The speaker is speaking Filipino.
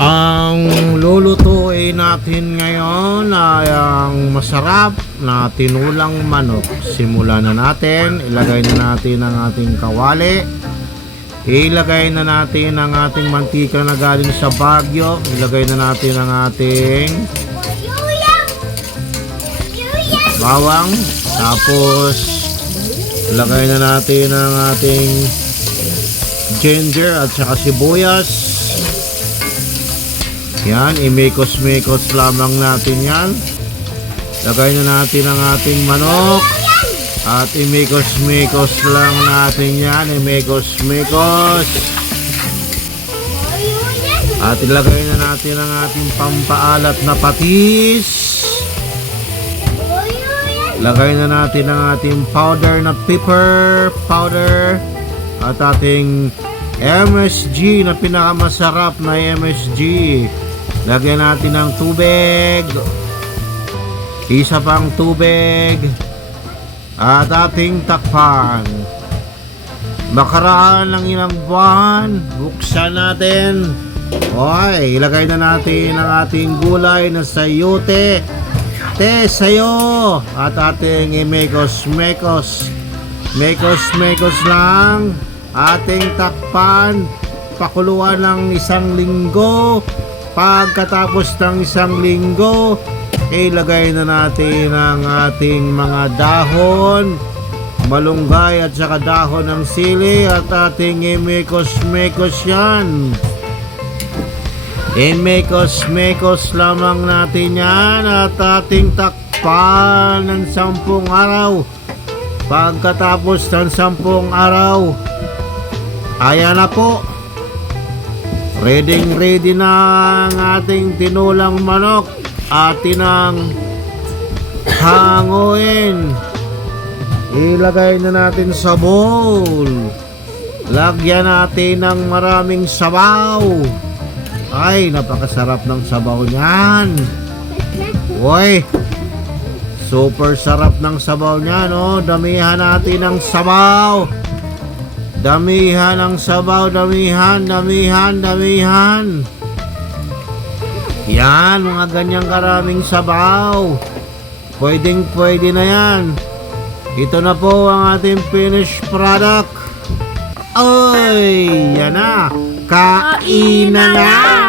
Ang lulutuin natin ngayon ay ang masarap na tinulang manok. Simulan na natin. Ilagay na natin ang ating kawali. Ilagay na natin ang ating mantika na galing sa Baguio. Ilagay na natin ang ating bawang. Tapos ilagay na natin ang ating ginger at saka sibuyas. Yan, imikos-mikos lamang natin yan. Lagay na natin ang ating manok. At imikos-mikos lang natin yan. Imikos-mikos. At ilagay na natin ang ating pampaalat na patis. Lagay na natin ang ating powder na pepper powder. At ating MSG na pinakamasarap na MSG. Lagyan natin ng tubig. Isa pang tubig. At ating takpan. Makaraan ng ilang buwan, buksan natin. Okay, ilagay na natin ang ating gulay na sayote. Sayo. At ating imekos-mekos. Mekos-mekos lang. Ating takpan. Pakuluan ng 1 linggo. Pagkatapos ng 1 linggo, ilagay na natin ang ating mga dahon, malunggay at saka dahon ng sili at ating imekos-mekos yan. Imekos-mekos lamang natin yan at ating takpan ng 10 araw. Pagkatapos ng 10 araw, ayan na po. Ready na ang ating tinulang manok. Atin ang hanguin. Ilagay na natin sa bowl. Lagyan natin ng maraming sabaw. Ay, napakasarap ng sabaw niyan. Uy, super sarap ng sabaw niyan, oh. Damihan natin ng sabaw. Damihan ng sabaw, damihan. Yan, mga ganyang karaming sabaw. Pwede na yan. Ito na po ang ating finished product. Ay, yan na. Kain na!